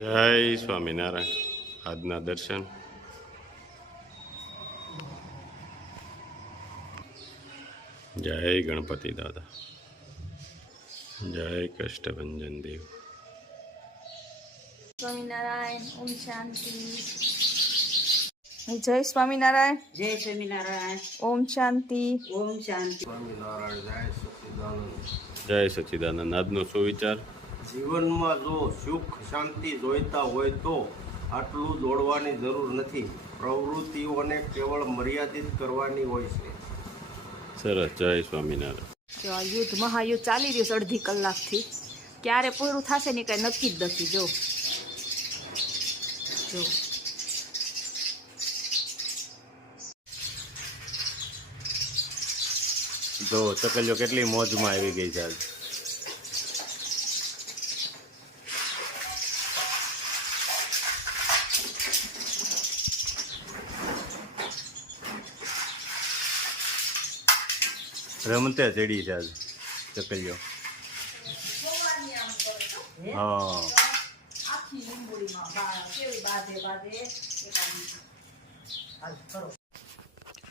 જય સ્વામિનારાયણ. આજના દર્શન. જય ગણપતિ દાદા. જય કષ્ટભંજન દેવ. સ્વામિનારાયણ. ઓમ શાંતિ. જય સ્વામિનારાયણ. જય સ્વામિનારાયણ. ઓમ શાંતિ. ઓમ શાંતિ. જય સચ્ચિદાનંદ. આજનો સુવિચાર: જીવનમાં જો સુખ શાંતિ જોઈતા હોય તો આટલું દોડવાની જરૂર નથી. પ્રવૃત્તિઓને કેવળ મર્યાદિત કરવાની હોય છે. સરસ. જય સ્વામિનારાયણ. જો આ યુદ્ધ મહાયુદ્ધ ચાલી રહ્યું છે અડધી કલાકથી. ક્યારે પૂરું થશે ને કઈ નક્કી જ નથી. જો ચકલીઓ કેટલી મોજમાં આવી ગઈ છે આજ. રમતે ચડી છે આજ ચકલીઓ. હા,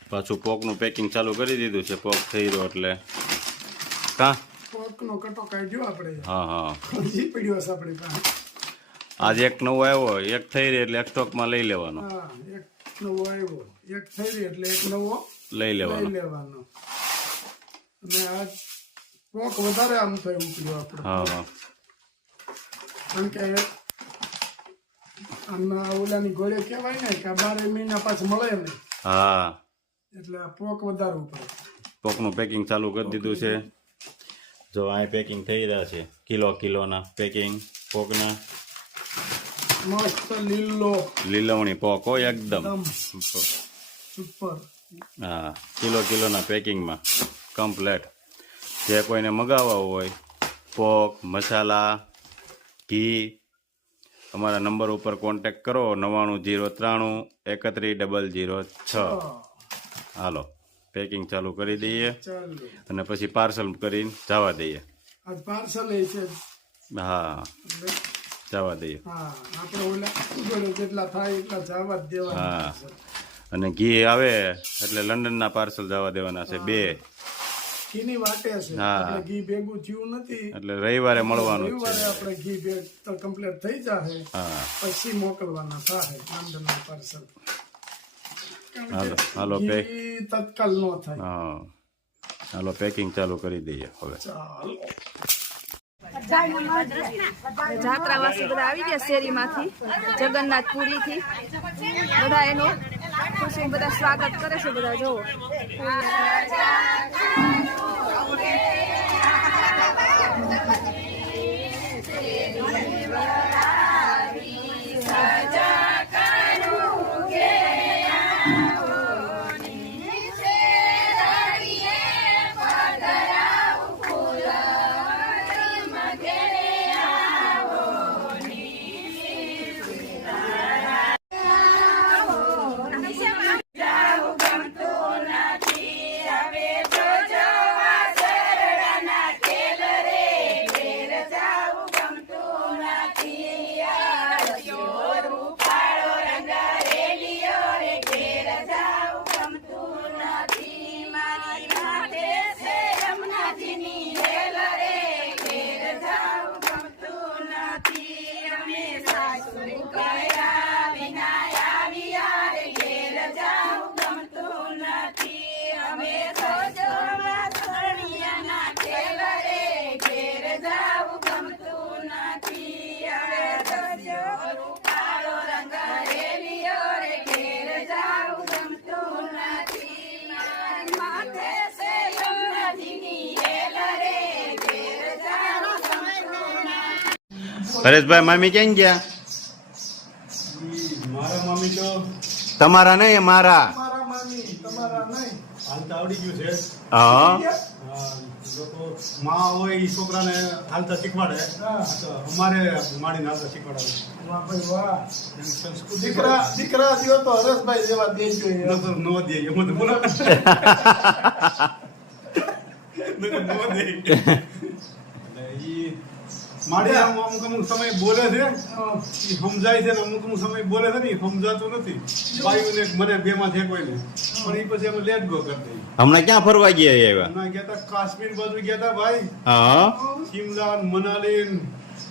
પાછું પોકનું પેકિંગ ચાલુ કરી દીધું છે. પોક થઈ રહ્યો એટલે પોકનો કટો કાઢ્યો આપણે. હા હજી પડ્યો છે આપણી પાસે. આજે એક નવો આવ્યો, એક થઈ રહ્યો એટલે એક સ્ટોકમાં લઈ લેવાનો. હા, એક નવો આવ્યો, એક થઈ રહ્યો એટલે એક નવો લઈ લેવાનો. અને આ પોક વધારે આમ થાય ઉપડ્યો આપણે. હા કારણ કે આમના ઓલાની ગોળે કહેવાય ને કે 12 મહિના પાછું મળે ને, હા, એટલે આ પોક વધારે ઉપડે. પોકનું પેકિંગ ચાલુ કરી દીધું છે. જો અહીં પેકિંગ થઈ રહ્યા છે. કિલોના પેકિંગ પોકના. મસ્ત લીલો લીલવણી પોક હોય એકદમ. સુપર. હા, કિલોના પેકિંગમાં કમ્પ્લેટ. જે કોઈને મગાવવા હોય પોક, મસાલા, ઘી, અમારા નંબર ઉપર કોન્ટેક્ટ કરો. 9903313006. હાલો, પેકિંગ ચાલુ કરી દઈએ ચાલો અને પછી પાર્સલ કરીને જવા દઈએ. આજ પાર્સલ એ છે. હા, જવા દઈએ. હા, આપણે ઓલા ગોળે જેટલા થાય એટલા જવા જ દેવાના. હા, અને ઘી આવે એટલે લંડનના પાર્સલ જવા દેવાના છે 2. ઘીની વાટે છે. હા. આપણે ઘી ભેગું થયું નથી. એટલે રવિવારે મળવાનું જ રવિવારે છે. આપણે ઘી ભેગ તો કમ્પ્લીટ થઈ જાય હા, પછી મોકલવાના થાય લંડનના પાર્સલ. હાલો પેક. ઘી તત્કાલ નો થાય. હા, હાલો પેકિંગ ચાલુ કરી દઈએ હવે. ચાલો. જાત્રાવાસી બધા આવી ગયા શેરીમાંથી, જગન્નાથપુરી થી. બધા એનું ખુશી બધા સ્વાગત કરે છે. બધા જોવો. પરેશભાઈ, મામી ક્યાં ગયા? મારા મમ્મી તો તમારા નહીં, મારા. મારા મામી તમારા નહીં. હાલતા આવડી ગયું છે. હા, લોકો માં હોય એ છોકરાને હાલતા શીખવાડે. તો અમારે માડીને હાલતા શીખવાડે. વાહ ભાઈ વાહ. સંસ્કૃતિ દીકરા દ્યો તો હરેશભાઈ જેવા દેજો. નો દે એમ તો બોલો. નો દે એટલે ઈ મારી આમ અમુક સમય બોલે છે ઈ સમજાય છે ને અમુક સમય બોલે છે ને ઈ સમજાતું નથી ભાઈઓને મને બે માંથી કોઈને પણ ઈ પછી અમે લેટ ગો કરી દઈએ હમણાં ક્યાં ફરવા ગયા આવ્યા? હમણાં ગયા તા કાશ્મીર બાજુ ગયા તા ભાઈ હા શિમલા મનાલી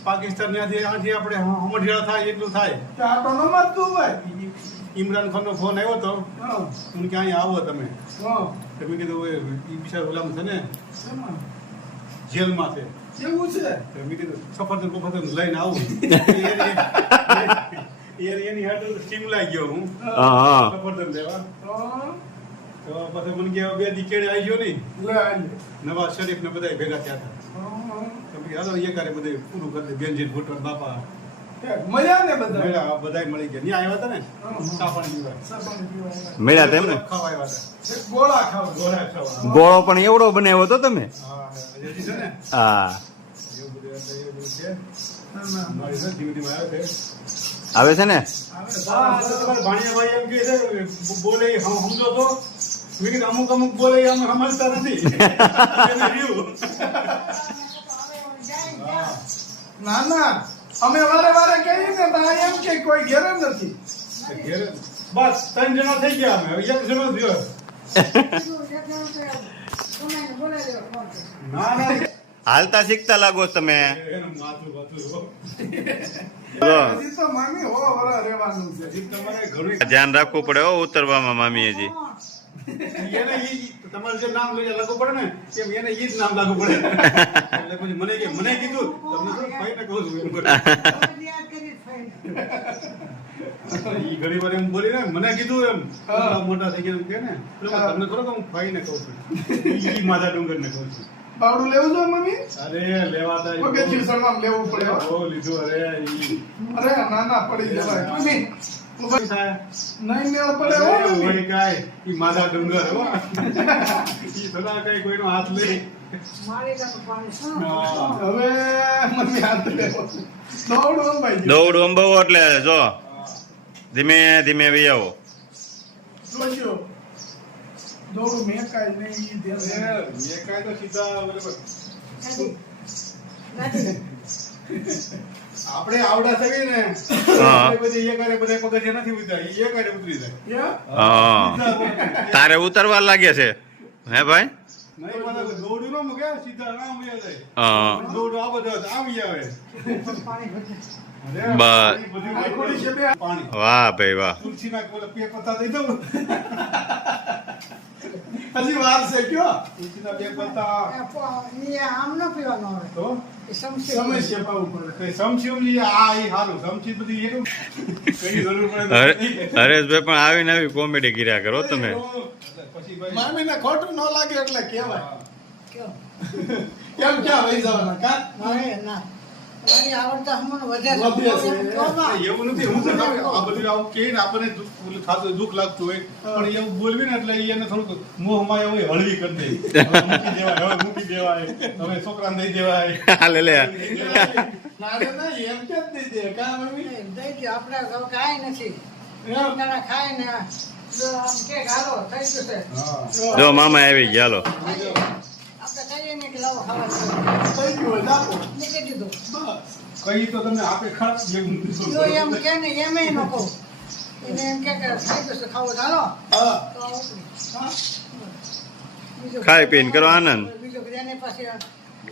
પાકિસ્તાન ત્યાંથી આથી આપણે હમઢિયાળા થાય એટલું થાય આ તો નમત તું ભાઈ ઇમરાન ખાનનો ફોન આવ્યો તો હા હું કે અહીંયા આવો તમે હા તો મેં કીધું એ બિચાર ઓલામ છે ને શેમાં? જેલમાં છે એવું છે તો મેં કીધું સફરજન બફરજન લઈને આવું એની હાટુ શિમલા ગયો હું હા સફરજન લેવા હા તો પછી મને કે બે દી કેળે આવી ગયો નહીં લે આલે. નવાઝ શરીફ ને બધા ભેગા થયા હતા હા. તો મેં કીધું, હાલો એ કારે બધે પૂરું કરી દે બેનજી ભૂટન બાપા મજા ને બધા મેળા બધાય મળી ગયા ત્યાં આવ્યા હતા ને હા. ચા પાણી પીવા સપન પીવા મળ્યા તેમ ને? ખાવા આવ્યા હતા એક ગોળા ખાવ ગોળા ખાવા ગોળો પણ એવડો બનાવ્યો હતો તમે? હા હજી છે ને હા એવું બધું એટલે એવું બધું છે ના, ના. મારી છે ધીમે ધીમે આવે છે આવે છે ને? આવે હા, તો તમારા ભાણિયાભાઈ એમ કહે છે, બોલે એ સમજો તો મેં કીધું અમુક બોલે એ અમે સમજતા નથી એને રહ્યું. હા. ના ના અમે વારે વારે કહીએ ને તો આ એમ કે કોઈ ઘેર જ નથી ઘેરે બસ 3 જણા થઈ ગયા અમે હવે 1 જણો થયો ના ના હાલતા શીખતા લાગો છો તમે. એનું માથું બાથું. હજી તો મામી હો વરા રહેવાનું છે હજી તમારે ઘણું ધ્યાન રાખવું પડે હો ઉતરવામાં મામી હજી. એને તમારે જે નામ લઈને લાગુ પડે ને એમ એને ઈ જ નામ લાગુ પડે એટલે પછી મને કીધું તમને થોડું ફાઈને કહું છું એમ કરીને. ઈ ઘણી વાર એમ બોલી ને મને કીધું એમ હા. મોટા થઈ ગયા એમ કે ને એટલે હા. તમને થોડોક હું ફાઈને કહું છું ઈ માથા ડુંગર ને કહું છું બાવડું લેવું જોઈએ મમ્મી અરે લેવાતા પગથિયું ચડવામાં લેવું પડે હો. બહુ લીધું અરે ઈ અરે ના ના પડી જવાય મમ્મી શું થાય નહીં મેળ પડે હો અરે મમ્મી. હોય કાંઈ, ઈ માથા ડુંગર હો ઈ થોડા કઈ કોઈનો હાથ લે હા. હવે મમ્મી હાથ લેવો દોડું અંબાઈ ગયું. દોડ અંબાવો એટલે જો ધીમે ધીમે વી આવો. જોજો દોડું મેં કાંઈ નહીં ઈ અરે, ધ્યાન. મેં કાંઈ તો સીધા બરાબર. આપણે આવડા થઈએ ને હા. આપણે બધી એકારે બધા પગથિયા નથી ઉતર્યા ઈ એકારે ઉતરી જાય યા? હા તારે ઉતરવા લાગે છે હે ભાઈ? નહીં પાછા દોડું ન મૂકે સીધા આમ વયા જાય હા દોડું આ બધો આવી આવે અરે, બસ. બધું આ થોડી છે બે. પાણી વાહ ભાઈ વાહ. તુલસીના પેલા બે પત્તા દઈ દઉં હજી વાર છે કયો તુલસીના બે પત્તા તો સમસ્યા પાવું પડે કઈ સમસી આ ઈ હારું સમસી બધી એનું કઈ જરૂર પડે હરેશભાઈ પણ આવીને આવી કોમેડી કર્યા કરો તમે. પછી ભાઈ મામીને ખોટું ન લાગે એટલે કહેવાય કેમ ક્યાં લઈ જવાના કા વધે છે. એવું નથી હું તો આ બધું આવું કે ને આપણને દુઃખ લાગતું હોય પણ એવું બોલવી ને એટલે એને થોડુંક મોહમાં એવું હળવી કરી દે હવે મૂકી દેવાય હવે છોકરાને દઈ દેવાય હાલે લે. ના રે ના એમ કે જ દઈ દે કા મમ્મી હા જો મામા આવી ગયા હાલો. થઈ ગયું હોય આપો. બસ કઈ તો તમે આપે ખર્ચ એવું હા ખાઈ પીને કરો આનંદ.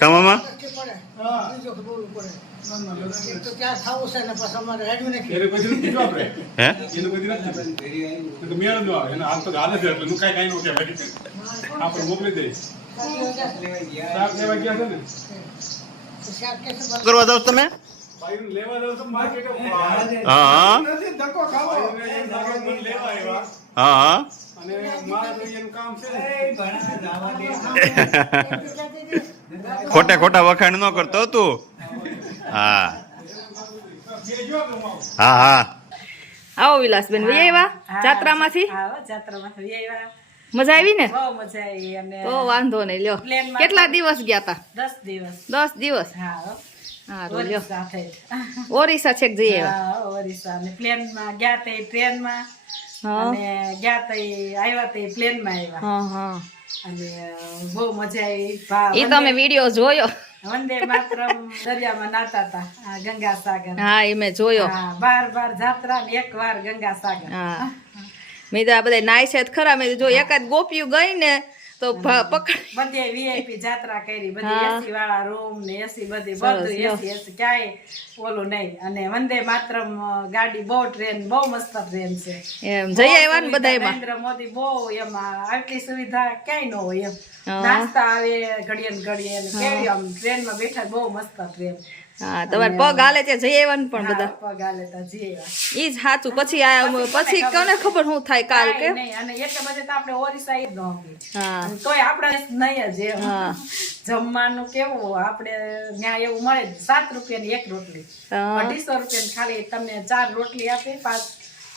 કા મામા? હા ના ના બરાબર. એને કોઈ દીધું આપણે હે એનું કોઈ દીધું એ તો મેળ ન આવે એને હાથ તો હાલે છે એટલે નું કાંઈ ન કહેવાય આપણે મોકલી દઈશ શાક લેવા ગયા છે ને શું કરવા જાવ છો તમે? ભાઈને લેવા જાવ તો માર્કેટે હા નથી ધક્કો ખાવો મને લેવા આવ્યા હા હા અને મારા તો એનું કામ છે ખોટા ખોટા વખાણ ન કરતો તું. હા બે જો કે હું આવું. હા હા આવો વિલાસબેન વહી આવ્યા જાત્રામાંથી? મજા આવી ને? બહુ મજા આવી અને તો વાંધો નહીં લ્યો. પ્લેનમાં કેટલા દિવસ ગયા તા? 10 દિવસ 10 દિવસ. હા હા તો લ્યો ઓરિસ્સા થઈ ઓરિસ્સા છેક જઈ આવ્યા. હા ઓરિસ્સા અને પ્લેનમાં ગયા તે ટ્રેનમાં હા અને ગયા તે આવ્યા તે પ્લેનમાં આવ્યા હા હા અને બહુ મજા આવી ઈ તમે વિડિયો જોયો? વંદે માતરમ દરિયામાં નાતા હતા આ ગંગા સાગર. હા એ મેં જોયો. હા, બાર જાત્રા ને એક વાર ગંગા સાગર. હા મેં તો આ બધા નાય છે ખરા. મેં જો એકાદ ગોપિયું ગઈ ને તો પકડી બધે વીઆઈપી જાત્રા કરી, બધી હા. એસી વાળા રૂમ ને એસી બધી સરસ, બધું એસી ક્યાંય ઓલું નહીં. અને વંદે માતરમ ગાડી બહુ ટ્રેન બહુ મસ્ત ટ્રેન છે. એમ જઈ આવ્યા ને બધા એમાં. નરેન્દ્ર મોદી બહુ એમાં આટલી સુવિધા ક્યાંય ન હોય એમ. હા. નાસ્તા આવે ઘડીએ ને ઘડીએ ને કેવી આમ ટ્રેનમાં બેઠા બહુ મસ્ત ટ્રેન. હા તમારે પગ હાલે ત્યાં જઈ આવ્યા ને પણ બધા. પગ હાલે તા જઈએ. ઈ જ સાચું. પછી આ પછી કોને ખબર શું થાય કાલ કે. કાંઈ નહીં. અને એટલે બધે તો આપણે ઓરિસ્સા ઈ જ ન હોઈએ. હા અને તોય આપણે નહીં જ એમ. હા. જમવાનું કેવું આપણે ત્યાં એવું મળે 7 રૂપિયાની એક રોટલી, હા. 250 રૂપિયાની ખાલી તમને 4 રોટલી આપે, 5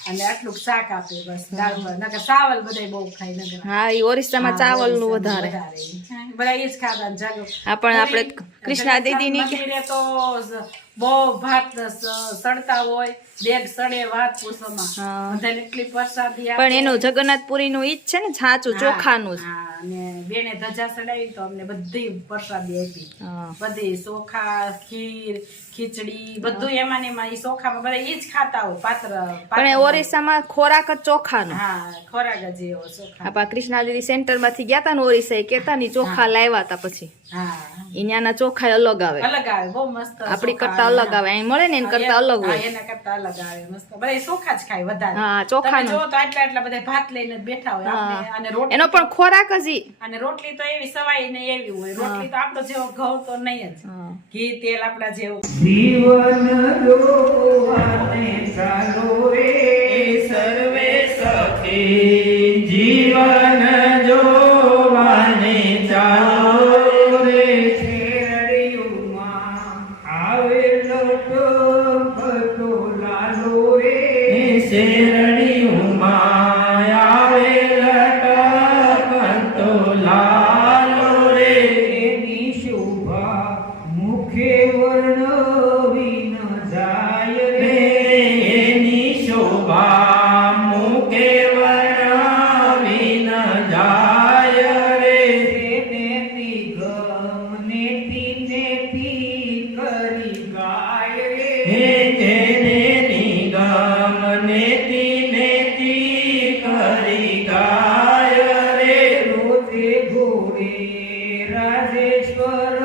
અને આટલું શાક આપે બસ. દાળ ભાત નકર ચાવલ બધાય બહુ ખાય નકર. હા ઈ ઓરિસ્સામાં ચાવલ નું વધારે. બધા ઈ જ ખાતા ને જાગો. હા પણ આપણે કૃષ્ણા દીદીની મંદિરે તો બહુ ભાત સડતા હોય, બેગ સડે વાત પૂછોમાં. હા. બધાને એટલી પ્રસાદી આપે. પણ એનું જગન્નાથપુરી નું ઈ જ છે ને સાચું ચોખાનું જ. હા, અને બેને ધજા ચડાવી તો અમને બધી પ્રસાદી આપી. હા. બધી ચોખા, ખીર, ખીચડી બધું એમાં ને એમાં. ઈ ચોખામાં બધા ઈ જ ખાતા હોય પાત્ર. પણ એ ઓરિસ્સામાં ખોરાક જ ચોખાનો. હા, ખોરાક જ એવો ચોખા. આપણા કૃષ્ણા દીદી સેન્ટર માંથી ગયા તા ને ઓરિસ્સા એ કેતા ની ચોખા લાવ્યા તા પછી હા, અહીંયાના ચોખા અલગ આવે. અલગ આવે બહુ મસ્ત. આપડી ચોખા કરતા અલગ આવે. અહીં મળે ને એના કરતા અલગ હા, હોય. એના કરતા અલગ આવે મસ્ત. બધા ચોખા જ ખાય વધારે. હા, ચોખાનું. તમે જો તો આટલા બધા ભાત લઈને જ બેઠા હોય. આપણે અને રોટલી એનો પણ ખોરાક જ ઈ. અને રોટલી તો એવી સવાઈ ને એવી હોય. રોટલી તો આપણો જેવો ઘઉં તો નહીં જ. હા. ઘી તેલ આપણા જેવું. રાજેશ્વર